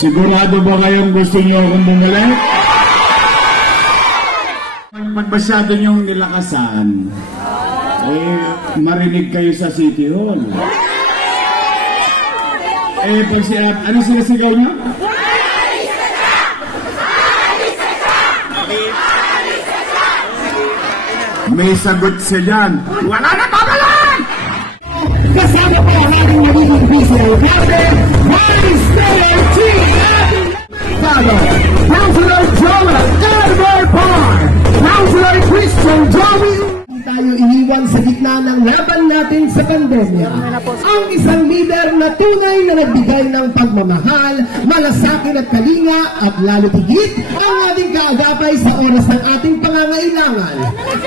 Sigurado ba kayong gusto niyo akong bumalik? Pag masyado niyong nilakasan, marinig kayo sa City Hall. Pag ano sinasigaw niyo? May sagot siya dyan. Wala na babalan! Kasama po ang ating magiging visual captain, Vice Mayor Chief Father, Councilor Joel Edward Parr, Councilor Christian Joey. Tayo iniwan sa gitna ng laban natin sa pandemya. Ang isang leader na tunay na nagbigay ng pagmamahal, malasakit at kalinga at lalo tigit ang ating kaagapay sa oras ng ating pangangailangan.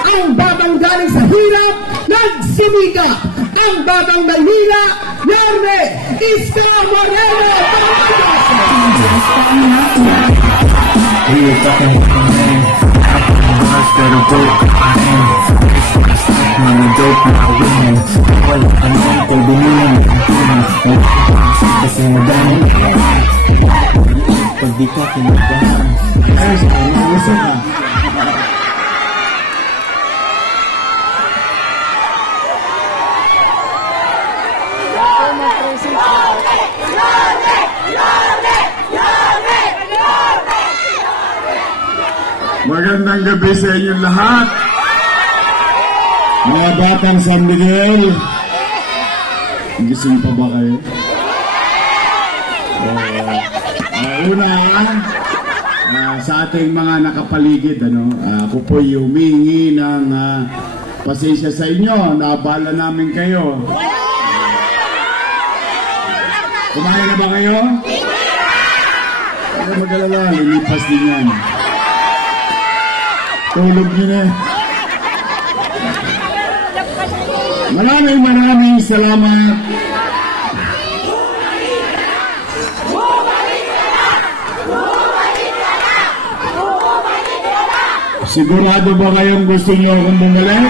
Ang babang galing sa hirap, nagsimikap. Ang babang Maynila, Yorme Isko Moreno. Pero broke pa rin mga dope na kawin wala ka naman kay bumili kasi madami pag di ka kinagasan gusto ka magandang gabi sa inyong lahat. Mga batang San Miguel, gising pa ba kayo? Sa ating mga nakapaligid, ako po humingi ng pasensya sa inyo. Naabala namin kayo. Kumain na ba kayo? Huwag mag-alala, lilipas din yan. Tulog nyo na. Maraming salamat. Sigurado ba kayong gusto niyo akong bumalik?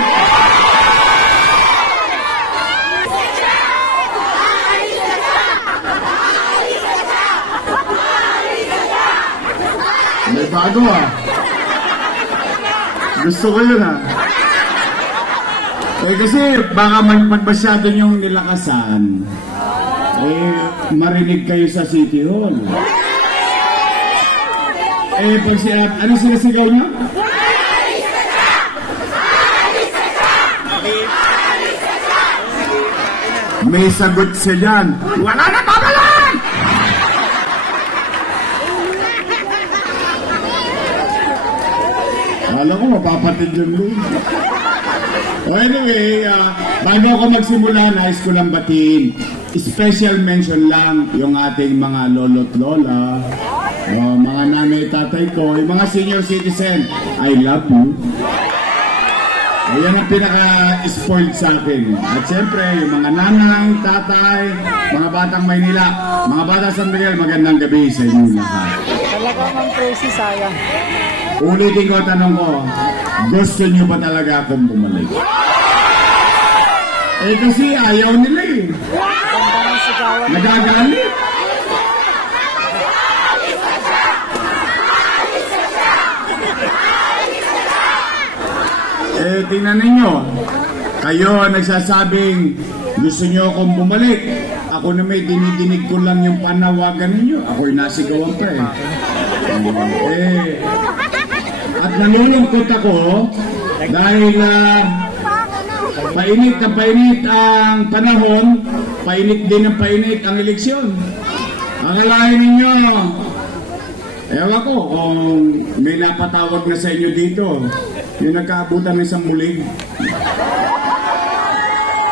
May bago Gusto ko yun kasi baka masyado niyong nilakasan, marinig kayo sa City Hall. Pag ano sinasigaw niyo? May sagot siya dyan. Wala na babalan! Alam ko, mapapatid yung load. Anyway, bago ako magsimula, nais ko lang batiin. Special mention lang yung ating mga lolo't lola, mga nanay, tatay ko, yung mga senior citizen. I love you. Ayan ang pinaka-spoiled sa akin. At siyempre, yung mga nanay, tatay, mga batang Maynila, mga batang San Miguel, magandang gabi sa inyo lahat. Talaga mang crazy, sayang. Ulitin ko, tanong ko, gusto nyo ba talaga akong bumalik? Kasi ayaw nila Nagagalit. Tingnan ninyo, kayo nagsasabing gusto nyo akong bumalik. Ako na may dinidinig ko lang yung panawagan ninyo. Ako'y nasigawan ka At nalulungkot ako dahil painit na painit ang panahon, painit din ang painit ang eleksyon. Ang alahin ninyo, ewan ko kung may napatawag na sa inyo dito, yung nagkaabutan ng isang mulig.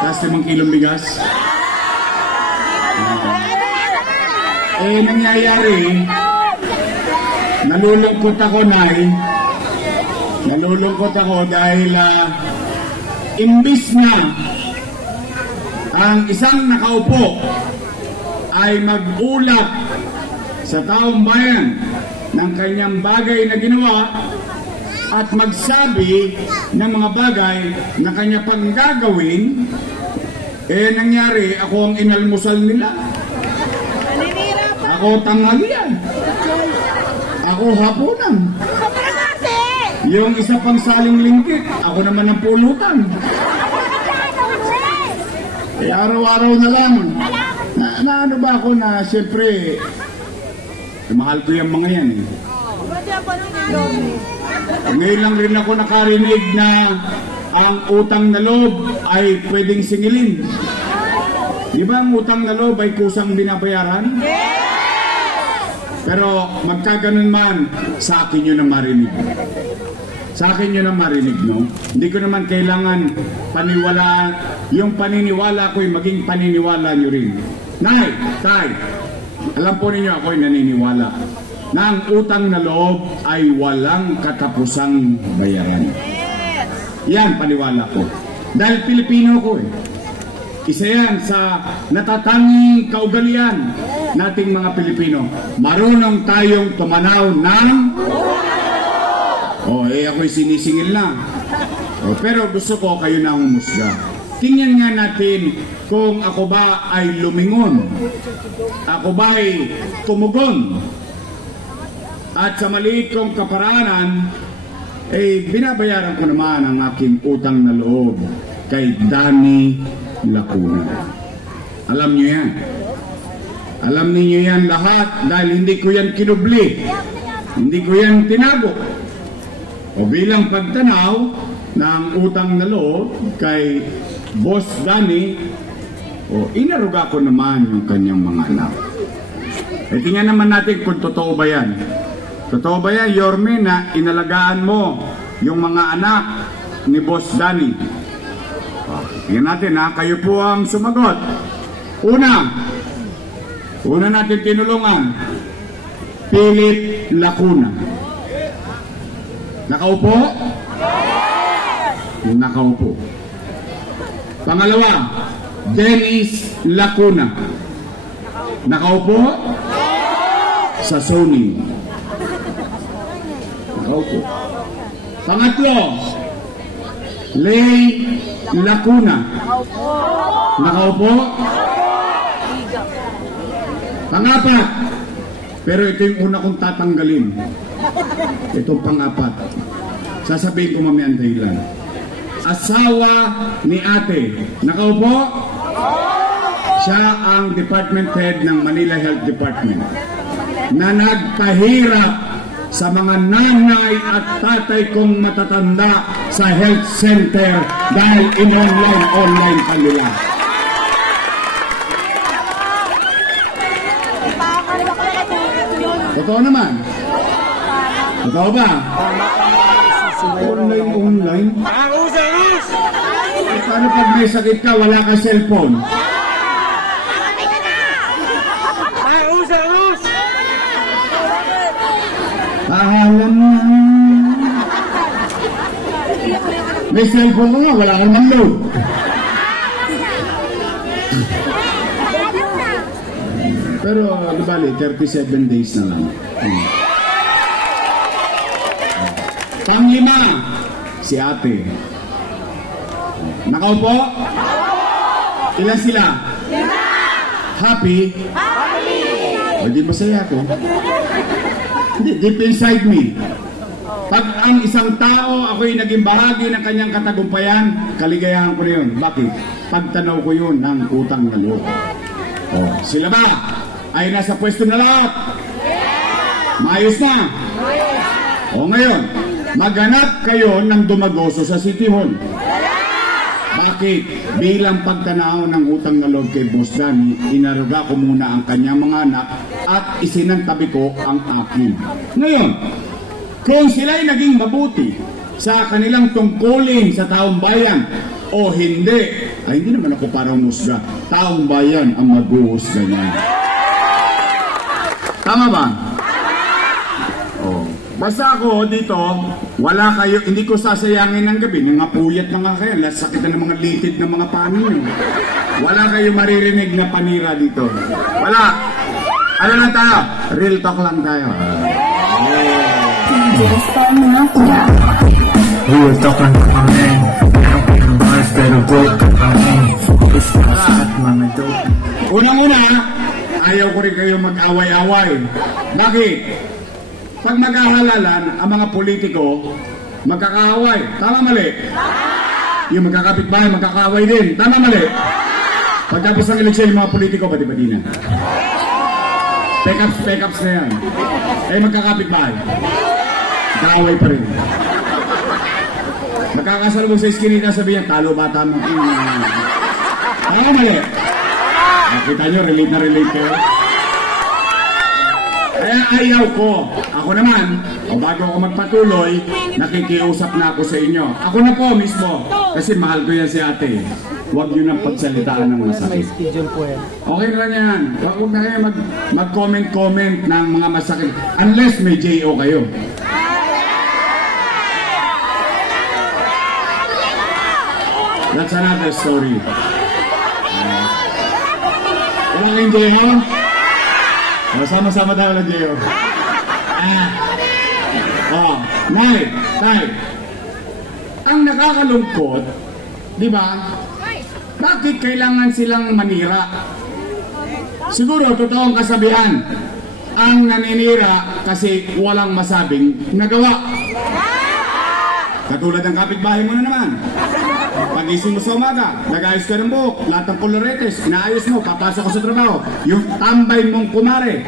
Tapos 5 kilong bigas. Nangyayari, nalulungkot ako, Nay. Nalulungkot ako dahil imbis na ang isang nakaupo ay mag-ulap sa taong bayan ng kanyang bagay na ginawa at magsabi ng mga bagay na kanya pang gagawin, nangyari, ako ang inalmusal nila. Ako tanghalian. Ako hapunan. Yung isa pang saling linggit, ako naman ang pulutan. Araw-araw na lang. Na ano ba ako na, siyempre, mahal ko yung mga yan eh. Ngayon lang rin ako nakarinig na ang utang na loob ay pwedeng singilin. Di ba ang utang na loob ay kusang binabayaran? Pero magkaganon man, sa akin yun ang marinig. Sa akin yun ang marinig, no? Hindi ko naman kailangan paniwala, yung paniniwala ko'y maging paniniwala nyo rin. Nay, tay, alam po ninyo ako'y naniniwala na ang utang na loob ay walang katapusang bayaran. Yan, paniwala ko. Dahil Pilipino ko eh. Isa yan sa natatanging kaugalian nating mga Pilipino. Marunong tayong tumanaw ng... ako'y sinisingil na. Pero gusto ko kayo na humusga. Tingnan nga natin kung ako ba ay lumingon. Ako ba ay tumugon. At sa maliit kong kaparaanan, binabayaran ko naman ang aking utang na loob kay Danny Lacuna. Alam niyo yan. Alam niyo yan lahat dahil hindi ko yan kinubli. Hindi ko yan tinago. O bilang pagtanaw ng utang na loob kay Boss Danny, inaruga ko naman yung kanyang mga anak. Tingnan naman natin kung totoo ba yan. Totoo ba yan, Yorme, na inalagaan mo yung mga anak ni Boss Danny? Tingnan natin ha, kayo po ang sumagot. Una natin tinulungan, Philip Lacuna. Nakaupo? Yes! Nakaupo. Pangalawa, Dennis Lacuna. Nakaupo? Yes! Sa Sony. Nakaupo. Pangatlo, Lay Lacuna. Nakaupo? Pangapat, pero ito yung una kong tatanggalin. Itong pang-apat. Sasabihin ko mamaya ang dahilan. Asawa ni ate. Nakaupo? Siya ang department head ng Manila Health Department na nagpahirap sa mga nanay at tatay kong matatanda sa health center dahil in-online kanila. Totoo naman. Totoo ba? Online? Paano pag may sakit ka, wala ka cellphone? Alam na. May cellphone ko nga, wala akong download. Pero, di bali, 37 days na lang. Panglima, si ate. Nakaupo? Ilan sila? Happy? O, di masaya ako. Hindi, deep inside me. Pag ang isang tao, ako'y naging bahagi ng kanyang katagumpayan, kaligayahan ko na yun. Bakit? Pagtanaw ko yun ng utang na loob. O, sila ba? Ay nasa pwesto na lahat? Maayos na? O ngayon, maghanap kayo ng dumagoso sa City Hall. Bakit? Bilang pagtanaw ng utang na loob kay Boss Danny, inaruga ko muna ang kanyang mga anak at isinantabi ko ang akin. Ngayon, kung sila'y naging mabuti sa kanilang tungkulin sa taong bayan o hindi, ay hindi naman ako para humusga. Taong bayan ang mag-uhusga niya. Tama ba? Basta ako dito, wala kayo, hindi ko sasayangin ng gabi. Mga puyat na nga kayo, sakit na ng mga litid ng mga panin. Wala kayo maririnig na panira dito. Wala. Ano lang tayo? Real talk lang tayo. Real talk lang kami. Pero broke kami. Unang-una, ayaw ko rin kayo mag-away-away. Bakit? pag maghahalalan ang mga politiko, magkakaaway. Tama mali? Yung magkakapitbahay, magkakaaway din. Tama mali? Pagkapos ng eleksyon, yung mga politiko, pati-pati na. Pek-ups na yan. Eh, magkakapitbahay. Magkakaaway pa rin. Nakakasalubong sa iskinita, sabihin, talo bata mo. Tama mali? Nakita nyo, relate na relate kayo. Kaya ayaw ko. Ako naman, bago ako magpatuloy, nakikiusap na ako sa inyo. Ako na po mismo. Kasi mahal ko yan si ate. Huwag nyo nang pagsalitaan ng masakit. Okay na lang yan. Huwag na kayo mag-comment ng mga masakit. Unless may J.O. kayo. That's another story. Wala kayong J.O.? Sama-sama tayo ng J.O. Nay, tay. Ang nakakalungkot, di ba? Bakit kailangan silang manira? Siguro, totoong kasabihan. Ang naninira kasi walang masabing nagawa. Katulad ng kapitbahay mo na naman. Pagising mo sa umaga, nag-ayos ka ng buhok, lahat ng koloretes, inaayos mo, papasok ka sa trabaho. Yung tambay mong kumare,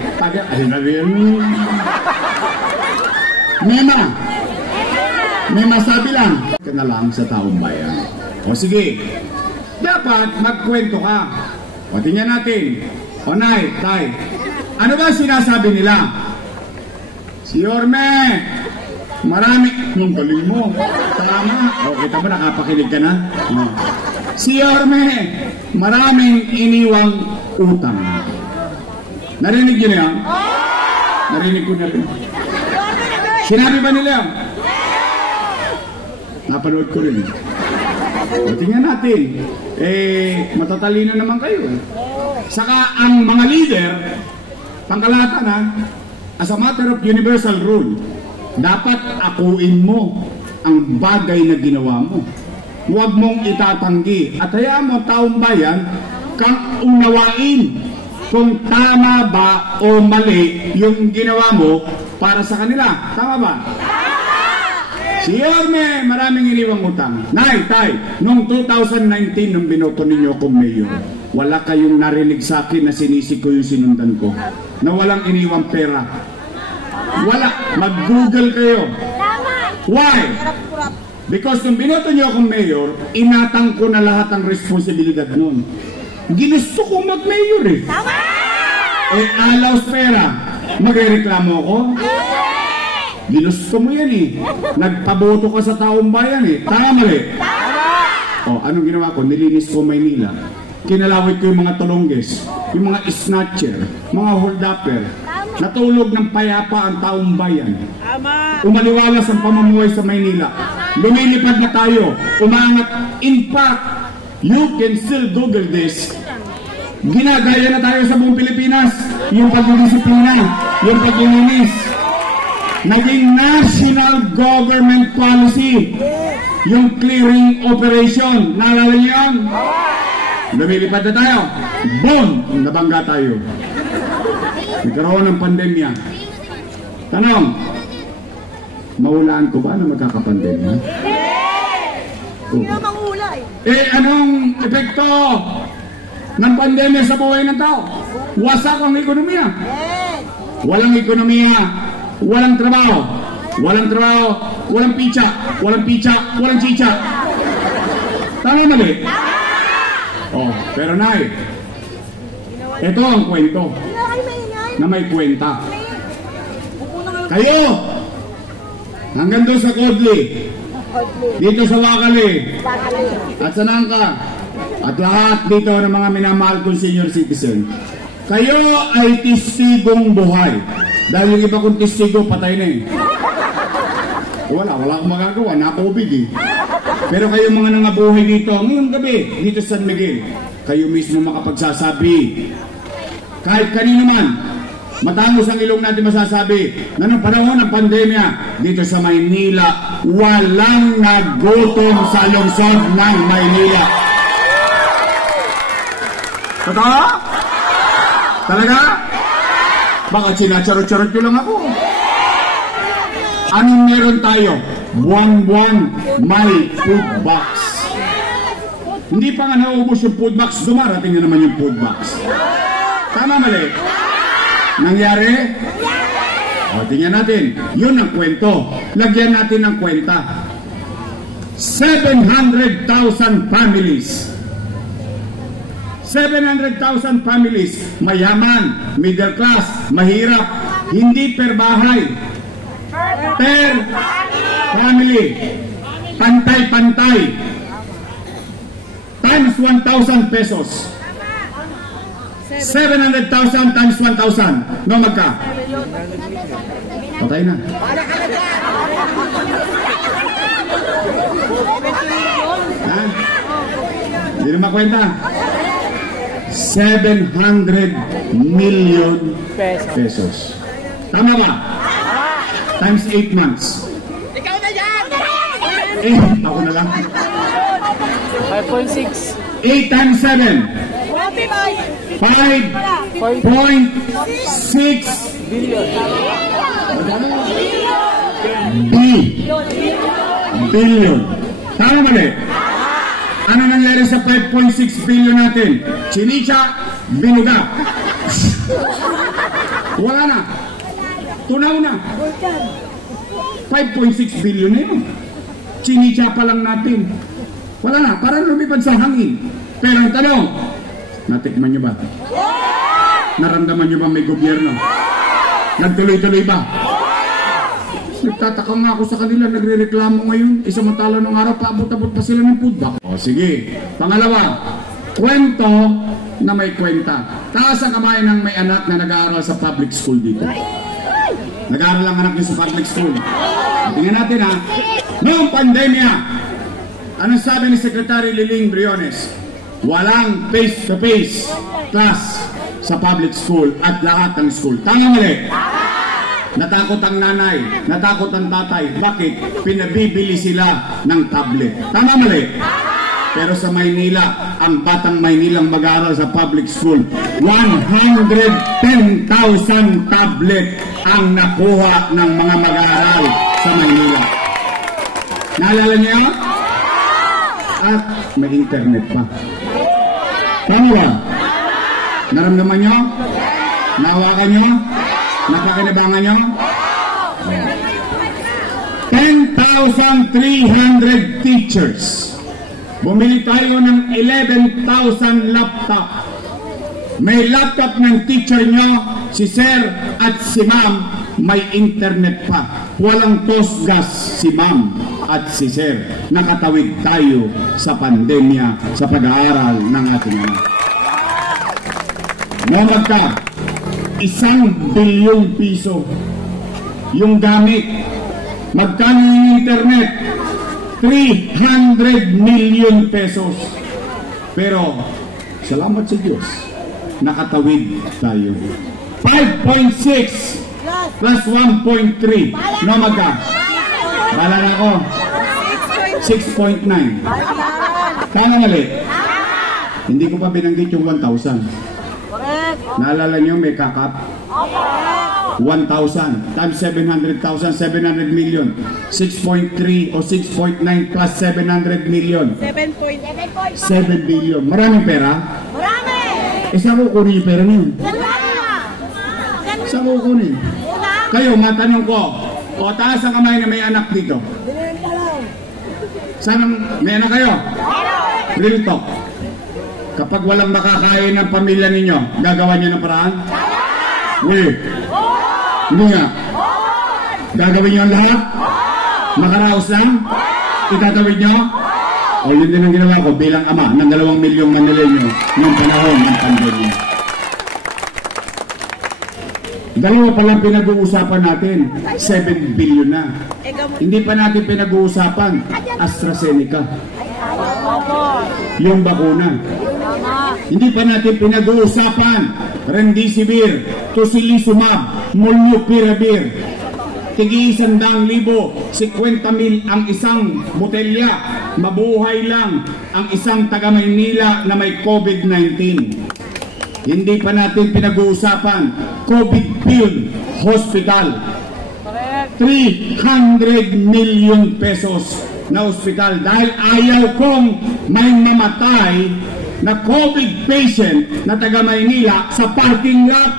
may masabi lang ka na lang sa taong bayan. O sige, dapat magkwento ka. O tingnan natin. O nay, tay, ano ba sinasabi nila? Si Yorme, marami, yung galing mo. Tama. O, kita mo, nakapakinig ka na. O. Si Yorme, maraming iniwang utang. Narinig yun yan? Narinig ko na rin. Sinabi ba nila yan? Napanood ko rin. O, tingnan natin. Matatalino naman kayo. Saka ang mga leader, pangkalahatan ha, as a matter of universal rule, dapat akuin mo ang bagay na ginawa mo. Huwag mong itatanggi. At hayaan mo taong bayan kang unawain kung tama ba o mali yung ginawa mo para sa kanila. Tama ba? Si Yorme, maraming iniwang utang. Nay, tay, noong 2019, nung binoto ninyo akong mayor, wala kayong narinig sa akin na sinisig ko yung sinundan ko. Na walang iniwang pera. Wala. Mag-google kayo. Why? Because nung binoto nyo akong mayor, inatang ko na lahat ang responsibilidad nun. Ginusto kong mag-mayor eh. Alaws pera. Magreklamo ako? Ginusto mo yan eh. Nagpaboto ka sa taong bayan eh. Tama mali? O, anong ginawa ko? Nilinis ko Maynila. Kinalawit ko yung mga tulongges, yung mga snatcher, mga hold-upper. Natulog ng payapa ang taong bayan. Umaliwalas ang pamumuhay sa Maynila. Lumilipad na tayo. Umangat. In fact, you can still Google this. Ginagaya na tayo sa buong Pilipinas. Yung pagdidisiplina, yung paglilinis. Naging national government policy. Yung clearing operation. Naalala niyo yun? Lumilipad na tayo. Boom! Nabangga tayo. Nagkaroon ng pandemya. Tanong, mahulaan ko ba na magkakapandemya? Hindi na manghulay. Anong epekto ng pandemya sa buhay ng tao? Wasak ang ekonomiya. Walang ekonomiya, walang trabaho. Walang trabaho, walang picha, walang chicha. Tama mali? Oh, pero nay, ito ang kwento na may kwenta. Kayo, hanggang doon sa Kodli, dito sa Wakali, at sa Nangka, at lahat dito ng mga minamahal kong senior citizen, kayo ay testigong buhay. Dahil yung iba kong testigo, patay na eh. Wala akong magagawa, na-COVID eh. Pero kayo mga nangabuhay dito, ngayong gabi, dito sa San Miguel, kayo mismo makapagsasabi. Kahit kanino man, matangos ang ilong natin masasabi na ng panahon ng pandemya, dito sa Maynila, walang nagutom sa lungsod ng Maynila. Totoo? Talaga? Baka sinacharot-charot nyo lang ako. Anong meron tayo? Buwan-buwan may food box. Hindi pa nga naubos yung food box, dumarating na naman yung food box. Tama mali? Nangyari? O, tingnan natin. Yun ang kwento. Lagyan natin ng kwenta. 700,000 families. 700,000 families. Mayaman, middle class, mahirap. Hindi per bahay. Per family. Pantay-pantay. Times 1,000 pesos. 700,000 times 1,000. No, magka? Patay na. Ha? Hindi na makwenta. 700 million pesos. Tama ba? Times 8 months. Ikaw na yan! Ako na lang. 5.6. 8 times 7. 5.6 billion. Tama ba eh? Ano nangyari sa 5.6 billion natin? Chinicha, binuga. Wala na. Tunaw na. 5.6 billion na yun. Chinicha pa lang natin. Wala na. Parang lumipad sa hangin. Pero ang tanong, natikman nyo ba? Naramdaman nyo ba may gobyerno? Nagtuloy-tuloy ba? Nagtataka nga ako sa kanila, nagre-reklamo ngayon. Samantala nung araw, paabot-abot pa sila ng food box. O sige. Pangalawa, kwento na may kwenta. Taas ang kamay ng may anak na nag-aaral sa public school dito. Nag-aaral ang anak niya sa public school. Tingnan natin ha. Noong pandemya, anong sabi ni Secretary Liling Briones? Walang face-to-face class sa public school at lahat ng school. Tama mali? Natakot ang nanay, natakot ang tatay. Bakit? Pinabibili sila ng tablet. Tama mali? Pero sa Maynila, ang batang Maynilang mag-aaral sa public school, 110,000 tablet ang nakuha ng mga mag-aaral sa Maynila. Naalala niyo? At may internet pa. Tama ba? Naramdaman nyo? Nahawakan nyo? Napakinabangan nyo? 10,300 teachers. Bumili tayo ng 11,000 laptop. May laptop ng teacher nyo, si sir at si ma'am, may internet pa. Walang tosgas si ma'am at si sir. Nakatawid tayo sa pandemya sa pag-aaral ng ating anak. Magka 1 bilyong piso yung gamit. Magkano yung internet? 300 million pesos. Pero salamat sa Diyos, nakatawid tayo. 5.6 plus 1.3 na magka. Bala na ako. 6.9. Kaya mali. Hindi ko pa binanggit yung 1,000. Naalala nyo may kakap? 1,000 times 700,000, 700 million. 6.3 o 6.9 plus 700 million. 7 billion. Maraming pera? Marami! Saan ko kunin yung pera niyo? Saan ko kunin? Kayo, matanong ko. O taas ang kamay na may anak dito. Saan may anak kayo? Real talk. Kapag walang makakain ng pamilya ninyo, gagawa niyo ng paraan? Hindi nga. Gagawin niyo ang lahat? Makaraos lang? Itatawid niyo? O yun din ang ginawa ko bilang ama ng 2 milyong Manileño ng panahon ng pandemya. Dalawa pa lang pinag-uusapan natin, 7 billion na. Hindi pa natin pinag-uusapan, AstraZeneca. Yung bakuna. Hindi pa natin pinag-uusapan, Remdesivir, Tocilizumab, Molnupiravir. Tigi-100,000, 50,000 ang isang botelya. Mabuhay lang ang isang taga Maynila na may COVID-19. Hindi pa natin pinag-uusapan, COVID-Field Hospital. 300 million pesos na ospital dahil ayaw kong may mamatay na COVID patient na taga Maynila sa parking lot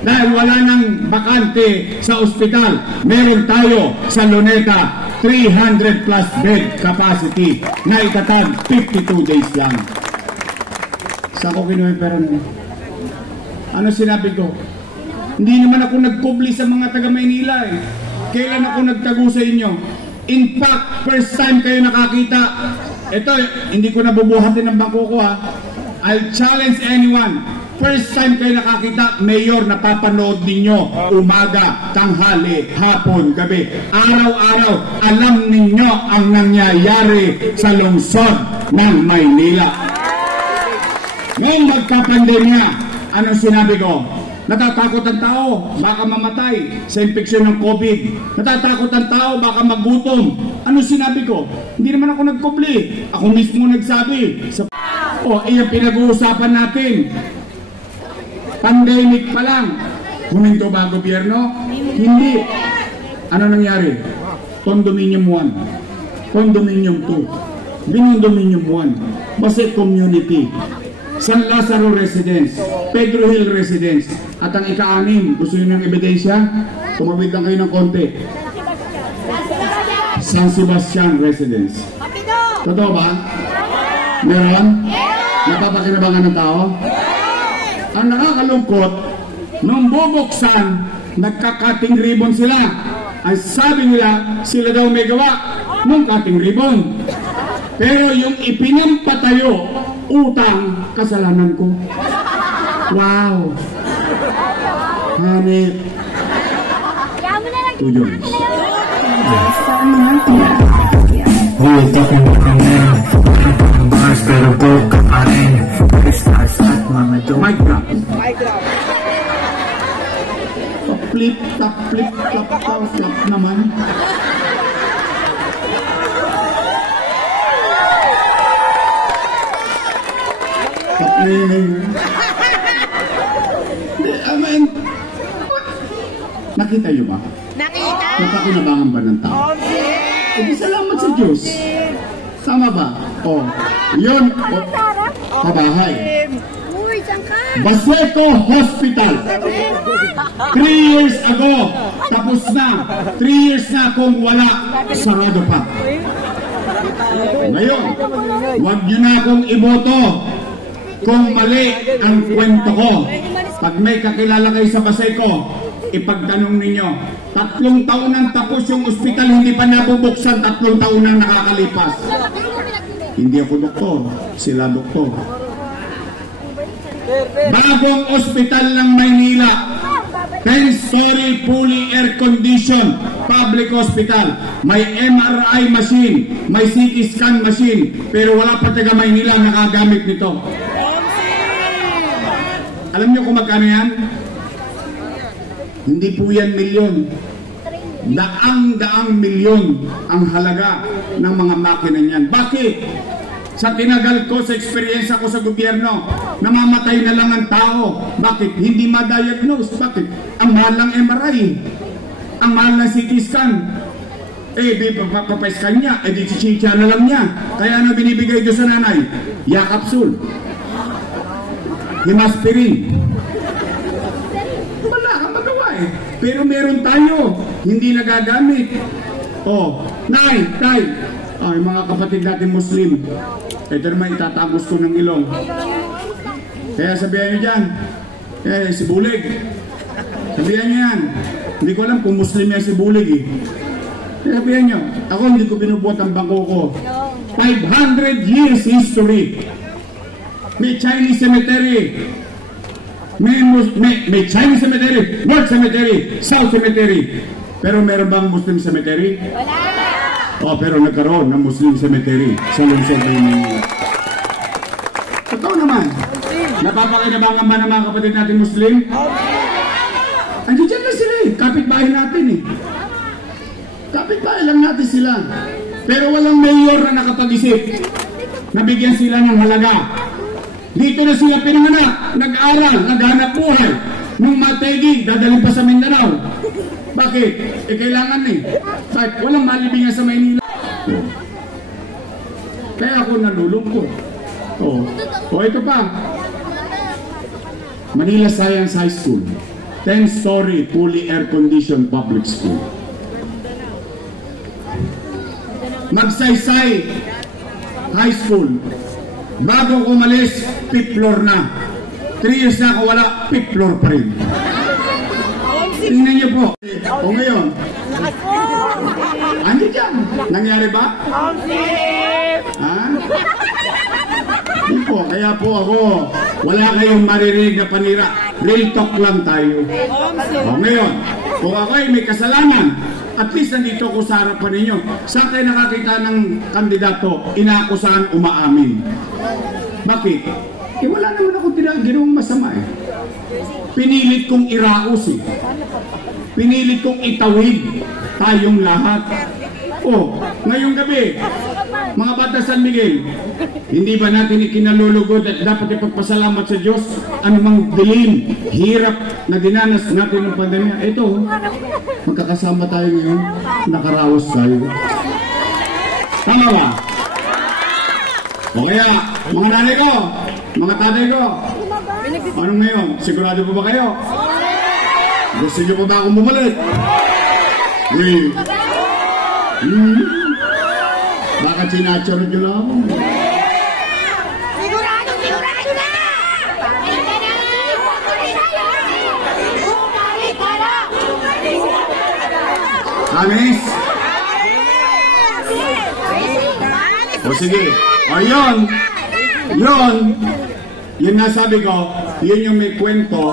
dahil wala nang bakante sa ospital. Meron tayo sa Luneta 300 plus bed capacity na itatag 52 days lang. Saan ko kinuha yung pera na? Ano sinabi ko? Hindi naman ako nagkubli sa mga taga Maynila eh. Kailan ako nagtago sa inyo? In fact, first time kayo nakakita. Ito, hindi ko nabubuhatin ng bangko ko ha. I'll challenge anyone. First time kayo nakakita, Mayor, napapanood ninyo umaga, tanghali, hapon, gabi. Araw-araw, alam ninyo ang nangyayari sa lungsod ng Maynila. Ngayon magkapandemya, anong sinabi ko? Natatakot ang tao, baka mamatay sa infeksyon ng COVID. Natatakot ang tao, baka magutom. Anong sinabi ko? Hindi naman ako nagkubli. Ako mismo nagsabi. Iyan pinag-uusapan natin. Pandemic pa lang. Huminto ba ang gobyerno? Hindi. Ano nangyari? Condominium 1. Condominium 2. Binondominium 1. Base Community. San Lazaro Residence. Pedro Hill Residence. At ang ika-anim, gusto nyo ng ebidensya? Tumawid lang kayo ng konti. San Sebastian Residence. Totoo ba? Meron? Napapakinabangan ng tao? Ang nakakalungkot, nung bubuksan, nagka-cutting ribbon sila. Ang sabi nila, sila daw may gawa ng cutting ribbon. Pero yung ipinampatayo, utang, kasalanan ko. Wow! Hanip. Tuyo. Hulog ako ng men. Bars pero broke ka pa rin. Stars at mga dope. Mic drop. Flip, tap, flip, tap, tap, tap naman. Tap na yun. Nakita nyo ba? Nakita! Napakinabangan ba ng tao? Hindi salamat sa Diyos. Tama ba? Yun. Kabahay. Uy, saan ka? Baseco Hospital. 3 years ago, tapos na. 3 years na kung wala, sarado pa. Ngayon, huwag nyo na akong iboto kung mali ang kwento ko. Pag may kakilala kayo sa Baseco, ipagtanong ninyo, 3 taon nang tapos yung ospital, hindi pa nabubuksan, 3 taon nang nakakalipas. Hindi ako doktor, sila doktor. Bagong ospital ng Maynila, 10-story fully air-conditioned public hospital. May MRI machine, may CT scan machine, pero wala pa taga Maynila nakagamit nito. Alam niyo kung magkano yan? Hindi po yan milyon. Daang-daang milyon ang halaga ng mga makina niyan. Bakit? Sa tinagal ko, sa experience ko sa gobyerno, namamatay na lang ang tao. Bakit? Hindi ma-diagnose. Bakit? Ang mahal ng MRI. Ang mahal ng CT scan. Papapaskan niya. Di chichicha na lang niya. Kaya ano binibigay doon sa nanay? Yakapsul. Himaspirin. Wala kang magawa eh. Pero meron tayo. Hindi nagagamit. Nay. Yung mga kapatid natin Muslim. Ito naman itatagos ko ng ilong. Kaya sabihan nyo dyan. Si Bulig. Sabihan nyo yan. Hindi ko alam kung Muslim yan si Bulig eh. Kaya sabihan nyo. Ako hindi ko binubuhat ang bangko ko. 500 years history. May Chinese cemetery. May Chinese cemetery, North cemetery, South cemetery. Pero meron bang Muslim cemetery? Wala! Pero nagkaroon ng Muslim cemetery sa lungsod ng Maynila. Totoo naman. Napapakinabangan ba ng mga kapatid natin Muslim? Andiyan na sila eh. Kapitbahay natin eh. Kapitbahay lang natin sila. Pero walang mayor na nakapag-isip. Nabigyan sila ng halaga. Dito na sila pinanganak, nag-aral, naghanap buhay. Nung mategi, dadalhin pa sa Mindanao. Bakit? Kailangan Kahit walang malibingan sa Maynila. Kaya ako nalulungkot. Ito pa. Manila Science High School. 10-story, fully air-conditioned public school. Magsaysay High School. Bago ko umalis, 5th floor na. 3 years na ako wala, 5th floor pa rin. Tingnan niyo po. Ngayon. Ano dyan? Nangyari ba? Ha? Hindi po. Kaya po ako, wala kayong maririnig na panira. Real talk lang tayo. Ngayon, kung ako ay may kasalanan, at least nandito ko sa harapan ninyo. Saan kayo nakakita ng kandidato, inaakusahan, umaamin? Bakit? Wala naman ako ginawang masama Pinilit kong iraos Pinilit kong itawid tayong lahat. Ngayong gabi, mga bata San Miguel, hindi ba natin ikinalulugod at dapat ipagpasalamat sa Diyos anumang dilim, hirap na dinanas natin ng pandemya? Ito, magkakasama tayo ngayon, nakaraos tayo. Tama ba? Kaya, mga nanay ko, mga tatay ko, anong ngayon? Sigurado po ba kayo? Gusto niyo po ba akong bumalik? Bakit sinacharo niyo lang ako? Sigurado na! Anis? Sige. Yun nga sabi ko, yun yung may kwento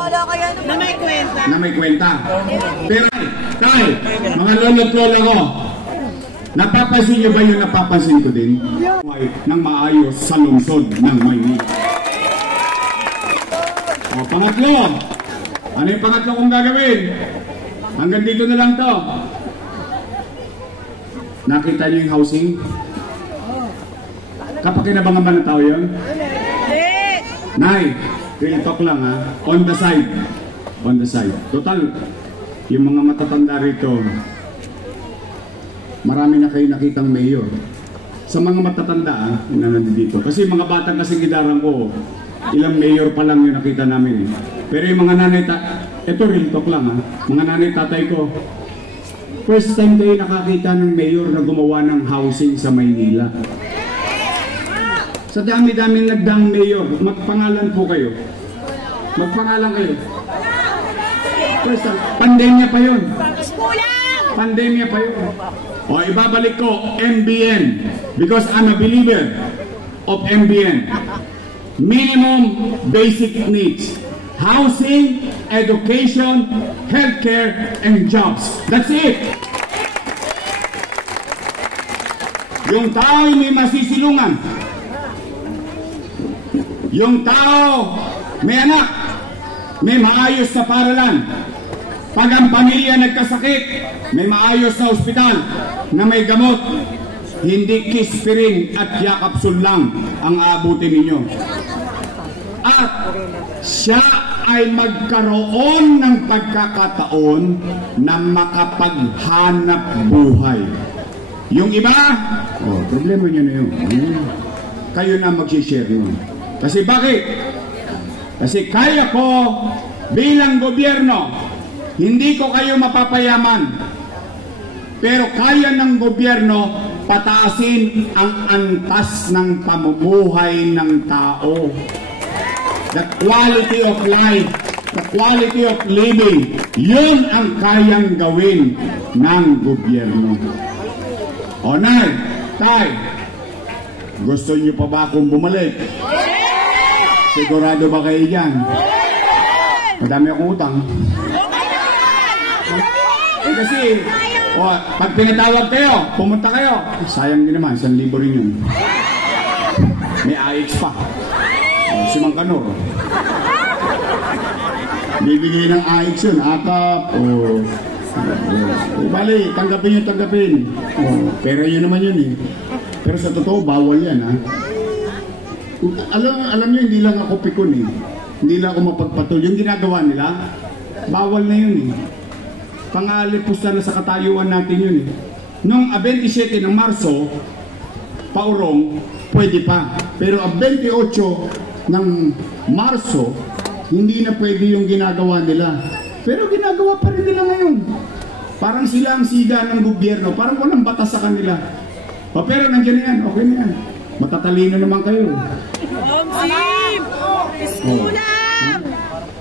na may kwenta. Pero, mga lolo't lola ko, napapansin niyo ba yung napapansin ko din? Nang maayos sa lungsod ng Maynila. Pangatlo. Ano yung pangatlo kong gagawin? Hanggang dito na lang to. Nakita niyo yung housing? Kapakinabangan ba ng tao yun? Nay, real talk lang On the side. Total, yung mga matatanda rito, marami na kayo nakitang mayor. Sa mga matatanda na nandito. Kasi mga batang kasing gidaran ko, ilang mayor pa lang yung nakita namin Pero yung mga nanay, ito real talk lang mga nanay tatay ko, first time kayo nakakita ng mayor na gumawa ng housing sa Maynila. Sa dami-dami nagdaang mayor, magpangalan po kayo. Magpangalan kayo. First time, pandemya pa yun. Pandemya pa yun. Ibabalik ko, MBN. Because I'm a believer of MBN. Minimum basic needs. Housing, education, healthcare, and jobs. That's it. Yung tao may masisilungan. Yung tao may anak, may maayos sa paralan. Pag ang pamilya nagkasakit, may maayos na ospital na may gamot. Hindi kispirin at yakapsul lang ang aabutin ninyo. At siya ay magkaroon ng pagkakataon na makapaghanap buhay. Yung iba, problema nyo na yun. Kayo na mag-share yun. Kasi bakit? Kasi kaya ko bilang gobyerno, hindi ko kayo mapapayaman. Pero kaya ng gobyerno pataasin ang antas ng pamumuhay ng tao. The quality of life, the quality of living, yun ang kayang gawin ng gobyerno. Nay, tay, gusto niyo pa ba akong bumalik? Sigurado ba kayo dyan? Madami akong utang. Kasi, pag pinatawag kayo, pumunta kayo, sayang din naman, 1,000 rin yun. May AX pa. Si Mang Kanor. Bibigay ng AX yun, akap, bali, tanggapin. Pera yun naman yun Pero sa totoo, bawal yan Alam nyo, hindi lang ako pikon Hindi lang ako mapagpatol. Yung ginagawa nila, bawal na yun eh. Pang-alipusta na sa katayuan natin yun eh. Nung 27 ng Marso, paurong, pwede pa. Pero 28 ng Marso, hindi na pwede yung ginagawa nila. Pero ginagawa pa rin nila ngayon. Parang sila ang siga ng gobyerno. Parang walang batas sa kanila. O, pero nandiyan yan. Okay na yan. Matatalino naman kayo. Omsim! Iskulang!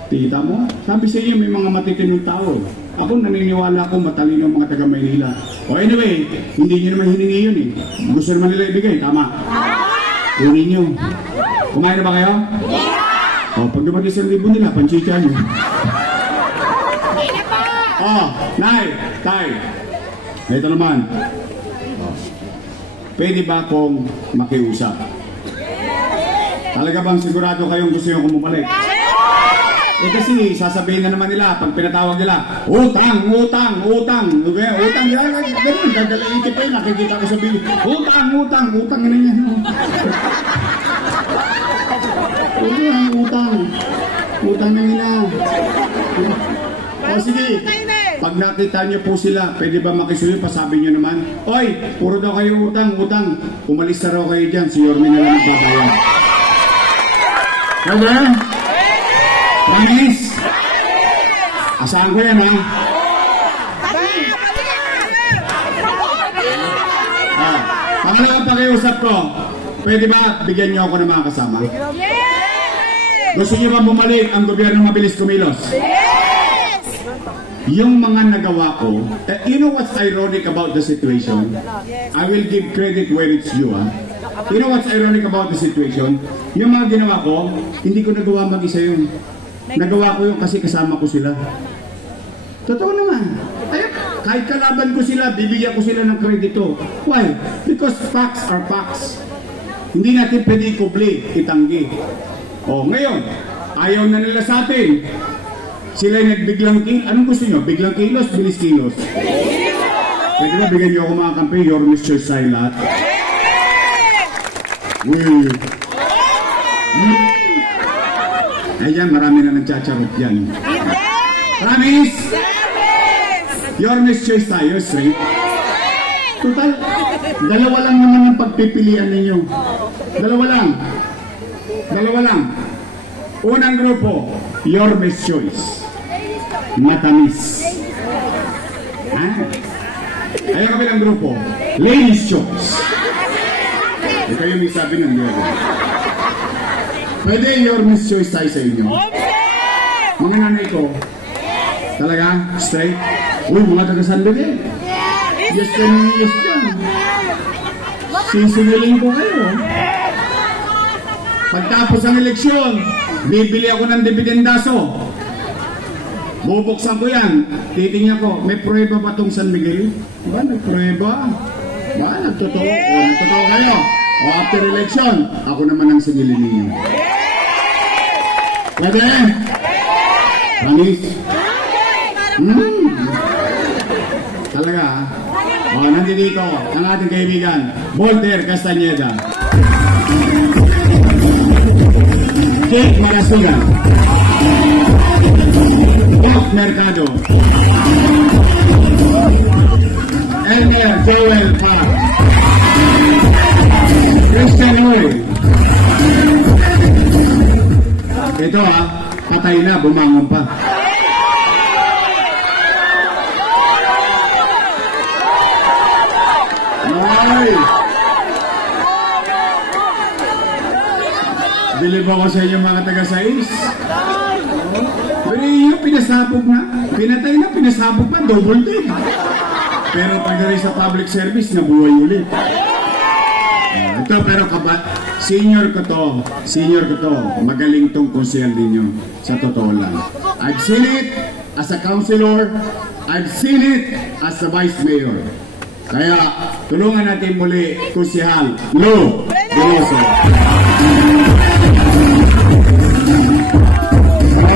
Tita mo? Sabi sa inyo, may mga matitinong tao. Ako naniniwala ako matalino ang mga taga Maynila. O anyway, hindi nyo naman hiningi yun eh. Gusto naman nila ibigay, tama? Kunin nyo. Kumain na ba kayo? O, pag dumating sa 1,000 nila, panchika nyo. Nay, tay. Ito naman. Pwede ba akong makiusap? Talaga bang sigurado kayong gusto nyo kumubalik? Eh kasi sasabihin na naman nila pag pinatawag nila, utang. Utang yan. Ganun, dadalain kita yun. Nakikita ko sa bili. Utang na yan. Utang na nila. O sige, pag nakita nyo po sila, pwede ba makisuyo? Pasabi nyo naman, oy, puro daw kayo utang. Umalis na raw kayo dyan. Si Yorme na lang magbabayad. Okay? Promise? Asahan ko yan, ha? Pangalang pakiusap ko, pwede ba bigyan nyo ako ng mga kasama? Gusto nyo ba bumalik ang gobyerno mabilis kumilos? Yung mga nagawa ko, you know what's ironic about the situation? I will give credit where it's due, ha? You know what's ironic about the situation? Yung mga ginawa ko, hindi ko nagawa mag-isa yun. Nagawa ko yun kasi kasama ko sila. Totoo naman. Ay, kahit kalaban ko sila, bibigyan ko sila ng kredito. Why? Because facts are facts. Hindi natin pwede ikubli, itanggi. O, ngayon, ayaw na nila sa atin. Sila yung nagbiglang kilos. Anong gusto nyo? Biglang kilos, bilis kilos. Pwede ba bigyan nyo ako mga kampi, your Mr. Silat? Ayan, marami na nagchacharot yan. Promise? Your Mr. tayo, straight. Total, dalawa lang naman ang pagpipilian ninyo. Dalawa lang. Unang grupo, your Miss Choice. Natamis. Ayaw kami ng grupo, Ladies Choice. Ito yung may sabi ng Diego. Pwede your Miss Choice tayo sa inyo. Mga nanay ko, talaga, straight. Uy, mga taga-San Miguel. Yes, yes dyan. Sinsungiling ko kayo. Pagtapos ang eleksyon, bibili ako ng dividendaso. Bubuksan ko yan. Titingnan ko, may prueba ba itong San Miguel? Ba, may prueba? Ba, nagtotoo? O, nagtotoo kayo? O, after election, ako naman ang sigilin ninyo. Pwede? Promise? Talaga, ha? O, nandito ang ating kaibigan, Voltaire Castañeda. Jake Malasugan. Bob Mercado. Elmer Joel Park. Christian Uy. Ito ha, patay na, bumangon pa. Ay! Bilib ako sa inyo mga taga-sais. Pero yung pinasabog na, pinatay na, pinasabog pa, double din. Pero pagdating sa public service, nabuhay ulit. Ito, pero senior ko to, magaling tong konsel ninyo, sa totoo lang. I've seen it as a councilor, I've seen it as a vice mayor. Kaya, tulungan natin muli, Kusihal, Lou Veloso.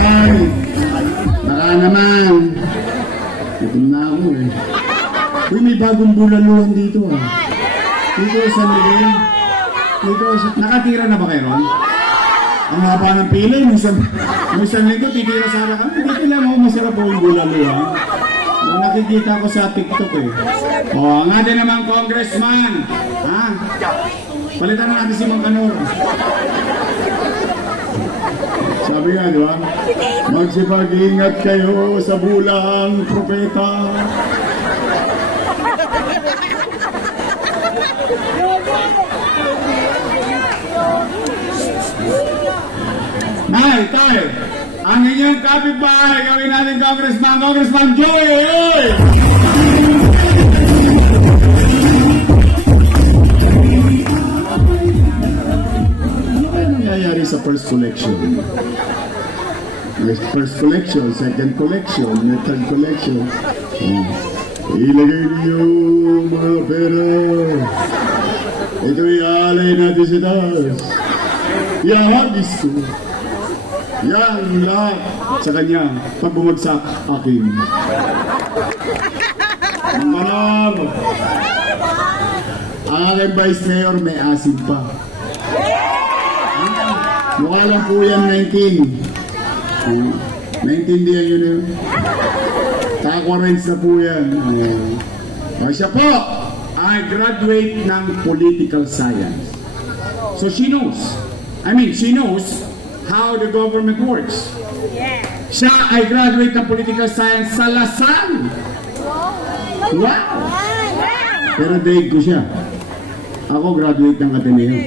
Ay, baka naman. Itim na ako eh. Uy, may bagong bulaluhan dito ah. Dito sa Miguel. Dito sa... Nakatira na ba kayo ron? Ang haba ng pila, minsan linggo, titira sana kami. Dito lang ako, masarap po yung bulalo, ha? Nakikita ko sa TikTok, eh. O, ang atin naman, congressman, ha? Palitan na natin si Mang Kanor. Sabi nga, di ba? Magsipag-ingat kayo sa bulang propeta. Nay, tay, ang inyong kapitbahay, gawin natin Congressman Joey! Ano nangyayari sa first collection? May first collection, second collection, may third collection. Ilagay niyo mga pera. Ito iaalay natin sa taas. Ihagis ko. Yan lahat sa kanya pag bumagsak akin. Ang manang, ang aking vice mayor may asin pa. Mukha lang po yan 19. Naintindihan yun yun. Kakwarens na po yan. Siya po ay graduate ng political science. So she knows how the government works. Siya ay graduate ng political science sa Lasal. Wow! Pero daig ko siya. Ako graduate ng Ateneo.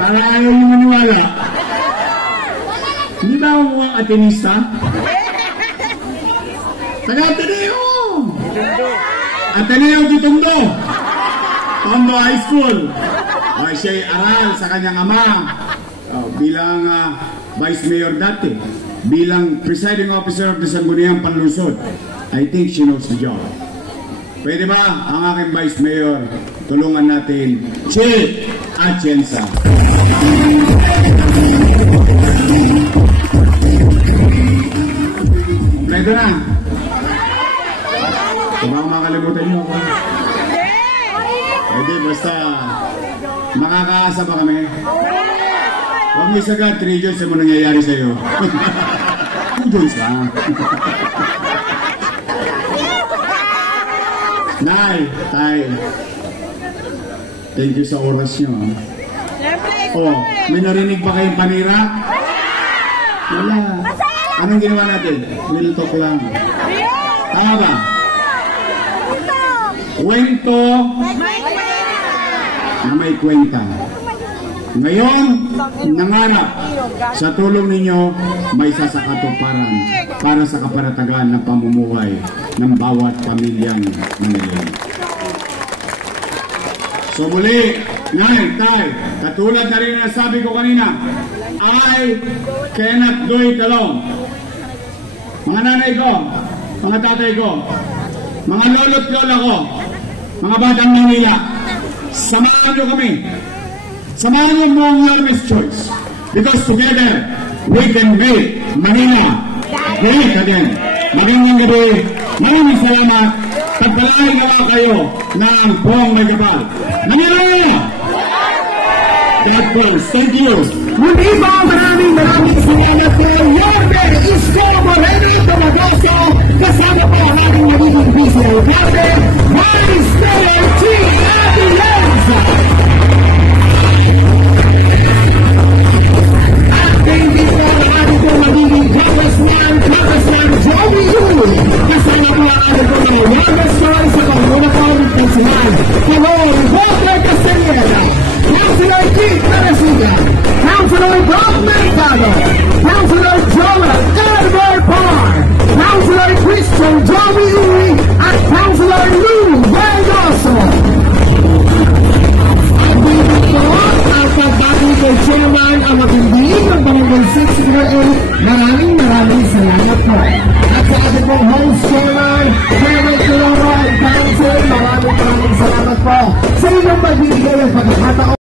Para ayaw niyo maniwala. Hindi ba ako mukhang Atenista? Taga-Ateneo! Ateneo de Tondo! Tondo High School! Siya'y aral sa kanyang ama bilang vice mayor dati, bilang presiding officer of the Sangguniang Panlusod. I think she knows the job. Pwede ba ang aking vice mayor tulungan natin Chief Atienza? Ito na. Kung baka makalimutan niyo ako. Hindi, basta makakaasa ba kami? Huwag mo isagad, 3 Jones mo nangyayari sa'yo. 2 Jones ka. Nay, tay, thank you sa oras niyo. May narinig pa kayong panira? Wala. Anong ginawa natin? We'll talk lang. Tama ba? Kwento na may kwenta. Ngayon, nangarap sa tulong ninyo may sasakatuparan para sa kapanatagan ng pamumuhay ng bawat pamilyang Manileño. So muli, ngayon tayo, katulad na rin na sabi ko kanina, I cannot do it alone. Mga nanay ko, mga tatay ko, mga lolo't lola ko, mga batang Manila, samahan nyo kami. Samahan nyo mo ang Hermes Choice. Because together, we can make Manila great again. Magandang gabi, maraming salamat. Pagpalain nawa kayo ng buong may kapal. Manila! God bless. Thank you. Muli po, maraming salamat po. Yorber Isko Moreno Tomagoso, kasama po ang ating magiging busy alcalde, Vice Mayor T. Atienza. At hindi po ang ating po magiging Congressman Joey Yuli, kasama po ang ating po mga Yorber Story sa Pangulacan Nacional. Hello, Walter Castaneda, Councilor Keith Marasiga, Councilor Bob Mercado, Councilor Joel Edward Parr, Councilor Christian Joey Uy, at Councilor Lou Verdoso. At dito po ang pagbati kay Chairman ang magbibigay ng Barangay 608. Maraming salamat po. At sa ating pong host Chairman, Chairman Coloro and Council, maraming salamat po sa inyong magbibigay ng pagkakataon.